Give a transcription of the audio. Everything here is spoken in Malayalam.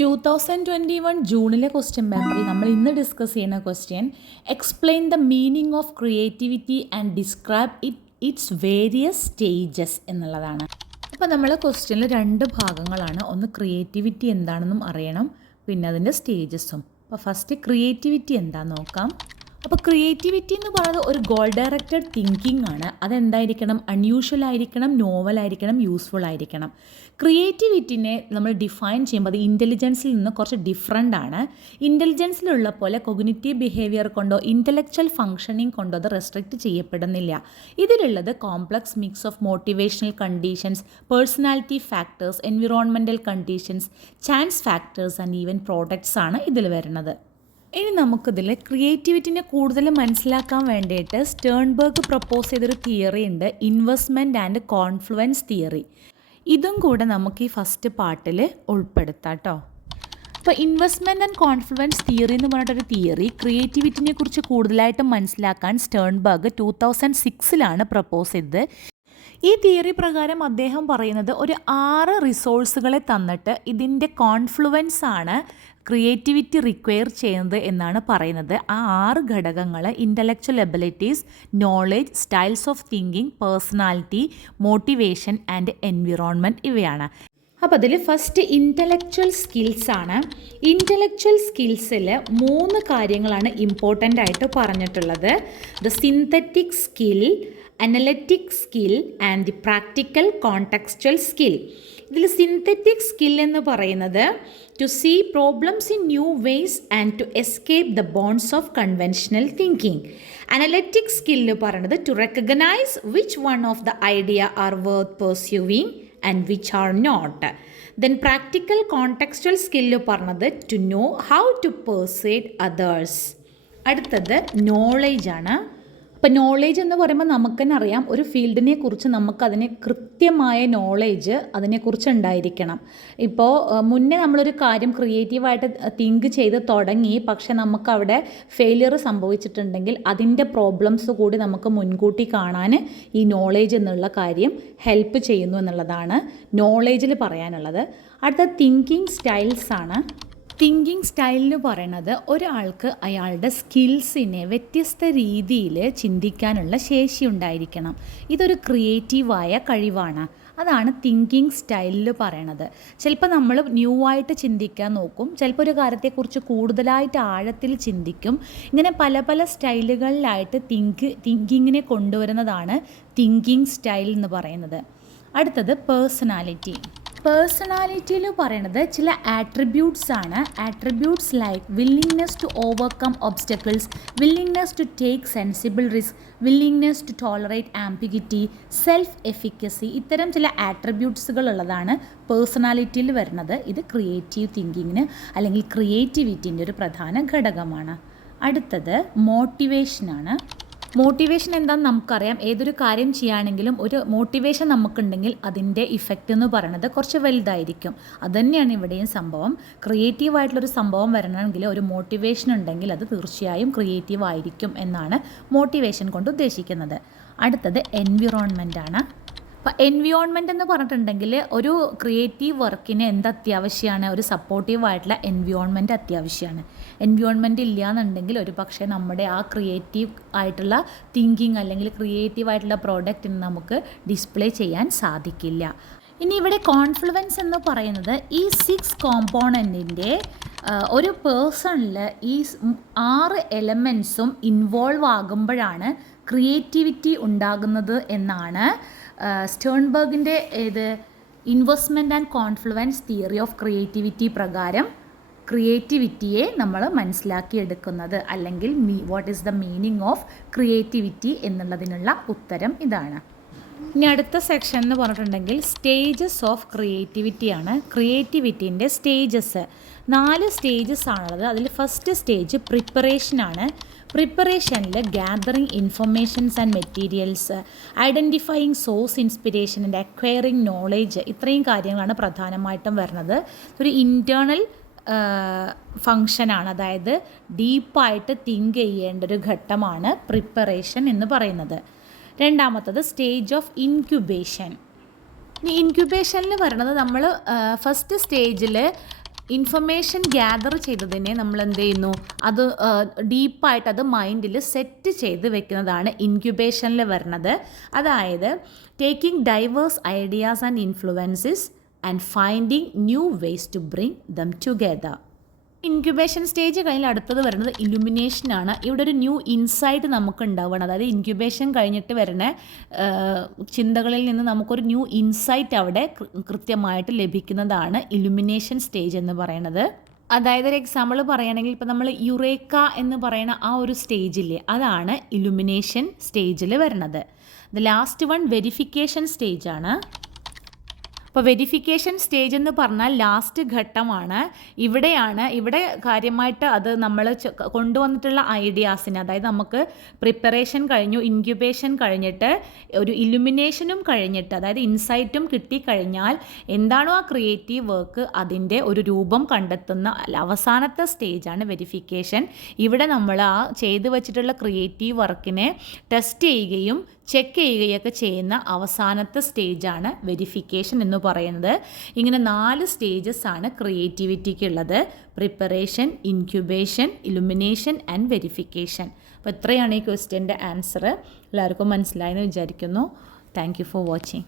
2021 ജൂണിലെ ക്വസ്റ്റ്യൻ പേപ്പറിൽ നമ്മൾ ഇന്ന് ഡിസ്കസ് ചെയ്യുന്ന question explain the meaning of creativity and describe it's various stages എന്നുള്ളതാണ്. അപ്പോൾ നമ്മൾ ക്വസ്റ്റ്യനിൽ രണ്ട് ഭാഗങ്ങളാണ്. ഒന്ന് ക്രിയേറ്റിവിറ്റി എന്താണെന്നും അറിയണം, പിന്നെ അതിൻ്റെ സ്റ്റേജസും. അപ്പോൾ ഫസ്റ്റ് ക്രിയേറ്റിവിറ്റി എന്താണെന്ന് നോക്കാം. അപ്പോൾ ക്രിയേറ്റിവിറ്റി എന്ന് പറയുന്നത് ഒരു ഗോൾ ഡയറക്റ്റഡ് തിങ്കിങ് ആണ്. അതെന്തായിരിക്കണം? അൺയൂഷ്വൽ ആയിരിക്കണം, നോവൽ ആയിരിക്കണം, യൂസ്ഫുൾ ആയിരിക്കണം. ക്രിയേറ്റിവിറ്റിനെ നമ്മൾ ഡിഫൈൻ ചെയ്യുമ്പോൾ അത് ഇൻ്റലിജൻസിൽ നിന്ന് കുറച്ച് ഡിഫറെൻ്റ് ആണ്. ഇൻ്റലിജൻസിലുള്ള പോലെ കൊഗ്നിറ്റീവ് ബിഹേവിയർ കൊണ്ടോ ഇൻ്റലക്ച്വൽ ഫങ്ഷനിങ് കൊണ്ടോ അത് റെസ്ട്രിക്റ്റ് ചെയ്യപ്പെടുന്നില്ല. ഇതിലുള്ളത് complex mix of motivational conditions, personality factors, environmental conditions, chance factors and even products ആണ് ഇതിൽ വരുന്നത്. ഇനി നമുക്കിതിൽ ക്രിയേറ്റിവിറ്റിനെ കൂടുതൽ മനസ്സിലാക്കാൻ വേണ്ടിയിട്ട് സ്റ്റേൺബർഗ് പ്രപ്പോസ് ചെയ്തൊരു തിയറി ഉണ്ട്, ഇൻവെസ്റ്റ്മെൻറ്റ് ആൻഡ് കോൺഫ്ലുവൻസ് തിയറി. ഇതും കൂടെ നമുക്ക് ഈ ഫസ്റ്റ് പാർട്ടിൽ ഉൾപ്പെടുത്താം കേട്ടോ. അപ്പോൾ ഇൻവെസ്റ്റ്മെൻറ്റ് ആൻഡ് കോൺഫ്ലുവൻസ് തിയറി എന്ന് പറഞ്ഞിട്ടൊരു തിയറി ക്രിയേറ്റിവിറ്റിനെ കുറിച്ച് കൂടുതലായിട്ട് മനസ്സിലാക്കാൻ സ്റ്റേൺബർഗ് 2006 പ്രപ്പോസ് ചെയ്തത്. ഈ തിയറി പ്രകാരം അദ്ദേഹം പറയുന്നത് ഒരു 6 റിസോഴ്സുകളെ തന്നിട്ട് ഇതിൻ്റെ കോൺഫ്ലുവൻസ് ആണ് ക്രിയേറ്റിവിറ്റി റിക്വയർ ചെയ്യുന്നത് എന്നാണ് പറയുന്നത്. ആ 6 ഘടകങ്ങൾ intellectual abilities, knowledge, styles of thinking, personality, motivation and environment ഇവയാണ്. അപ്പോൾ അതിൽ ഫസ്റ്റ് ഇൻ്റലക്ച്വൽ സ്കിൽസ് ആണ്. ഇൻ്റലക്ച്വൽ സ്കിൽസിൽ 3 കാര്യങ്ങളാണ് ഇമ്പോർട്ടൻ്റ് ആയിട്ട് പറഞ്ഞിട്ടുള്ളത്. The synthetic skill, analytic skill and the practical contextual skill. ഇതിൽ സിന്തറ്റിക് സ്കിൽ എന്ന് പറയുന്നത് to see problems in new ways and to escape the bounds of conventional thinking. Analytic skill പറയുന്നത് to recognise which one of the idea are worth pursuing and which are not. Then practical contextual skill പറഞ്ഞത് to know how to persuade others. അടുത്തത് നോളേജ് ആണ്. അപ്പോൾ നോളേജ് എന്ന് പറയുമ്പോൾ നമുക്ക് തന്നെ അറിയാം, ഒരു ഫീൽഡിനെ കുറിച്ച് നമുക്കതിന് കൃത്യമായ നോളേജ് അതിനെക്കുറിച്ച് ഉണ്ടായിരിക്കണം. ഇപ്പോൾ മുന്നേ നമ്മളൊരു കാര്യം ക്രിയേറ്റീവായിട്ട് തിങ്ക് ചെയ്ത് തുടങ്ങി, പക്ഷെ നമുക്കവിടെ ഫെയിലിയർ സംഭവിച്ചിട്ടുണ്ടെങ്കിൽ അതിൻ്റെ പ്രോബ്ലംസ് കൂടി നമുക്ക് മുൻകൂട്ടി കാണാൻ ഈ നോളേജ് എന്നുള്ള കാര്യം ഹെൽപ്പ് ചെയ്യുന്നു എന്നുള്ളതാണ് നോളേജിൽ പറയാനുള്ളത്. അടുത്ത തിങ്കിങ് സ്റ്റൈൽസ് ആണ്. തിങ്കിങ് സ്റ്റൈൽ എന്ന് പറയുന്നത് ഒരാൾക്ക് അയാളുടെ സ്കിൽസിനെ വ്യത്യസ്ത രീതിയിൽ ചിന്തിക്കാനുള്ള ശേഷി ഉണ്ടായിരിക്കണം. ഇതൊരു ക്രിയേറ്റീവായ കഴിവാണ്. അതാണ് തിങ്കിങ് സ്റ്റൈലിൽ പറയണത്. ചിലപ്പോൾ നമ്മൾ ന്യൂ ആയിട്ട് ചിന്തിക്കാൻ നോക്കും, ചിലപ്പോൾ ഒരു കാര്യത്തെക്കുറിച്ച് കൂടുതലായിട്ട് ആഴത്തിൽ ചിന്തിക്കും. ഇങ്ങനെ പല പല സ്റ്റൈലുകളിലായിട്ട് തിങ്കിങ്ങിനെ കൊണ്ടുവരുന്നതാണ് തിങ്കിങ് സ്റ്റൈൽ എന്ന് പറയുന്നത്. അടുത്തത് പേഴ്സണാലിറ്റി. പേഴ്സണാലിറ്റിയിൽ പറയണത് ചില ആട്രിബ്യൂട്ട്സ് ആണ്. Attributes like willingness to overcome obstacles, willingness to take sensible risk, willingness to tolerate ambiguity, self efficacy. ഇത്തരം ചില ആട്രിബ്യൂട്ട്സുകൾ ഉള്ളതാണ് പേഴ്സണാലിറ്റിയിൽ വരുന്നത്. ഇത് ക്രിയേറ്റീവ് തിങ്കിങ്ങിന് അല്ലെങ്കിൽ ക്രിയേറ്റിവിറ്റിൻ്റെ ഒരു പ്രധാന ഘടകമാണ്. അടുത്തത് മോട്ടിവേഷനാണ്. മോട്ടിവേഷൻ എന്താണെന്ന് നമുക്കറിയാം. ഏതൊരു കാര്യം ചെയ്യുകയാണെങ്കിലും ഒരു മോട്ടിവേഷൻ നമുക്കുണ്ടെങ്കിൽ അതിൻ്റെ ഇഫക്റ്റ് എന്ന് പറയുന്നത് കുറച്ച് വലുതായിരിക്കും. അതുതന്നെയാണ് ഇവിടെയും സംഭവം. ക്രിയേറ്റീവായിട്ടുള്ളൊരു സംഭവം വരണമെങ്കിൽ ഒരു മോട്ടിവേഷൻ ഉണ്ടെങ്കിൽ അത് തീർച്ചയായും ക്രിയേറ്റീവ് ആയിരിക്കും എന്നാണ് മോട്ടിവേഷൻ കൊണ്ട് ഉദ്ദേശിക്കുന്നത്. അടുത്തത് എൻവിറോൺമെൻ്റ് ആണ്. അപ്പോൾ എൻവിയോൺമെൻ്റ് എന്ന് പറഞ്ഞിട്ടുണ്ടെങ്കിൽ ഒരു ക്രിയേറ്റീവ് വർക്കിന് എന്ത് അത്യാവശ്യമാണ്? ഒരു സപ്പോർട്ടീവായിട്ടുള്ള എൻവിയോൺമെൻറ്റ് അത്യാവശ്യമാണ്. എൻവിയോൺമെൻറ്റ് ഇല്ല എന്നുണ്ടെങ്കിൽ ഒരു പക്ഷേ നമ്മുടെ ആ ക്രിയേറ്റീവ് ആയിട്ടുള്ള തിങ്കിങ് അല്ലെങ്കിൽ ക്രിയേറ്റീവ് ആയിട്ടുള്ള പ്രോഡക്റ്റിന് നമുക്ക് ഡിസ്പ്ലേ ചെയ്യാൻ സാധിക്കില്ല. ഇനി ഇവിടെ കോൺഫ്ലുവൻസ് എന്ന് പറയുന്നത് ഈ 6 കോമ്പോണൻറ്റിൻ്റെ ഒരു പേഴ്സണിൽ ഈ 6 എലമെൻസും ഇൻവോൾവ് ആകുമ്പോഴാണ് ക്രിയേറ്റിവിറ്റി ഉണ്ടാകുന്നത് എന്നാണ് സ്റ്റേൺബർഗിൻ്റെ investment and confluence theory of creativity പ്രകാരം ക്രിയേറ്റിവിറ്റിയെ നമ്മൾ മനസ്സിലാക്കിയെടുക്കുന്നത്. അല്ലെങ്കിൽ what is the meaning of creativity എന്നുള്ളതിനുള്ള ഉത്തരം ഇതാണ്. ഇനി അടുത്ത സെക്ഷൻ എന്ന് പറഞ്ഞിട്ടുണ്ടെങ്കിൽ സ്റ്റേജസ് ഓഫ് ക്രിയേറ്റിവിറ്റിയാണ്. ക്രിയേറ്റിവിറ്റീൻ്റെ സ്റ്റേജസ് 4 സ്റ്റേജസ് ആണുള്ളത്. അതിൽ ഫസ്റ്റ് സ്റ്റേജ് പ്രിപ്പറേഷനാണ്. പ്രിപ്പറേഷനിൽ gathering informations and materials, identifying source inspiration and acquiring knowledge, ഇത്രയും കാര്യങ്ങളാണ് പ്രധാനമായിട്ടും വരുന്നത്. ഒരു ഇൻറ്റേർണൽ ഫങ്ഷനാണ്, അതായത് ഡീപ്പായിട്ട് തിങ്ക് ചെയ്യേണ്ട ഒരു ഘട്ടമാണ് പ്രിപ്പറേഷൻ എന്ന് പറയുന്നത്. രണ്ടാമത്തത് സ്റ്റേജ് ഓഫ് ഇൻക്യുബേഷൻ. ഈ ഇൻക്യുബേഷനിൽ പറയുന്നത് നമ്മൾ ഫസ്റ്റ് സ്റ്റേജിൽ ഇൻഫർമേഷൻ ഗ്യാദർ ചെയ്തതിനെ നമ്മൾ എന്ത് ചെയ്യുന്നു, അത് ഡീപ്പായിട്ട് അത് മൈൻഡിൽ സെറ്റ് ചെയ്ത് വെക്കുന്നതാണ് ഇൻക്യുബേഷനിൽ വരുന്നത്. അതായത് taking diverse ideas and influences and finding new ways to bring them together. Incubation stage കഴിഞ്ഞ് അടുത്തത് വരുന്നത് ഇലുമിനേഷനാണ്. ഇവിടെ ഒരു ന്യൂ ഇൻസൈറ്റ് നമുക്ക് ഉണ്ടാവുകയാണ്. അതായത് ഇൻക്യുബേഷൻ കഴിഞ്ഞിട്ട് വരുന്ന ചിന്തകളിൽ നിന്ന് നമുക്കൊരു ന്യൂ ഇൻസൈറ്റ് അവിടെ കൃത്യമായിട്ട് ലഭിക്കുന്നതാണ് ഇലുമിനേഷൻ സ്റ്റേജ് എന്ന് പറയുന്നത്. അതായത് ഒരു എക്സാമ്പിൾ പറയുകയാണെങ്കിൽ ഇപ്പോൾ നമ്മൾ യുറേക്ക എന്ന് പറയുന്ന ആ ഒരു സ്റ്റേജില്ലേ, അതാണ് ഇലുമിനേഷൻ സ്റ്റേജിൽ വരുന്നത്. ദ ലാസ്റ്റ് വൺ വെരിഫിക്കേഷൻ സ്റ്റേജാണ്. അപ്പോൾ വെരിഫിക്കേഷൻ സ്റ്റേജ് എന്ന് പറഞ്ഞാൽ ലാസ്റ്റ് ഘട്ടമാണ്. ഇവിടെ കാര്യമായിട്ട് അത് നമ്മൾ കൊണ്ടുവന്നിട്ടുള്ള ഐഡിയാസിന്, അതായത് നമുക്ക് പ്രിപ്പറേഷൻ കഴിഞ്ഞു, ഇൻക്യുബേഷൻ കഴിഞ്ഞിട്ട് ഒരു ഇലുമിനേഷനും കഴിഞ്ഞിട്ട്, അതായത് ഇൻസൈറ്റും കിട്ടിക്കഴിഞ്ഞാൽ എന്താണോ ആ ക്രിയേറ്റീവ് വർക്ക് അതിൻ്റെ ഒരു രൂപം കണ്ടെത്തുന്ന അവസാനത്തെ സ്റ്റേജാണ് വെരിഫിക്കേഷൻ. ഇവിടെ നമ്മൾ ആ ചെയ്തു വച്ചിട്ടുള്ള ക്രിയേറ്റീവ് വർക്കിനെ ടെസ്റ്റ് ചെയ്യുകയും ചെക്ക് ചെയ്യുകയൊക്കെ ചെയ്യുന്ന അവസാനത്തെ സ്റ്റേജാണ് വെരിഫിക്കേഷൻ എന്ന് പറയുന്നത്. ഇങ്ങനെ 4 സ്റ്റേജസ് ആണ് ക്രിയേറ്റിവിറ്റിക്കുള്ളത്: preparation, incubation, illumination and verification. അപ്പോൾ ഇത്രയാണ് ഈ ക്വസ്റ്റ്യൻ്റെ ആൻസർ. എല്ലാവർക്കും മനസ്സിലായെന്ന് വിചാരിക്കുന്നു. Thank you for watching.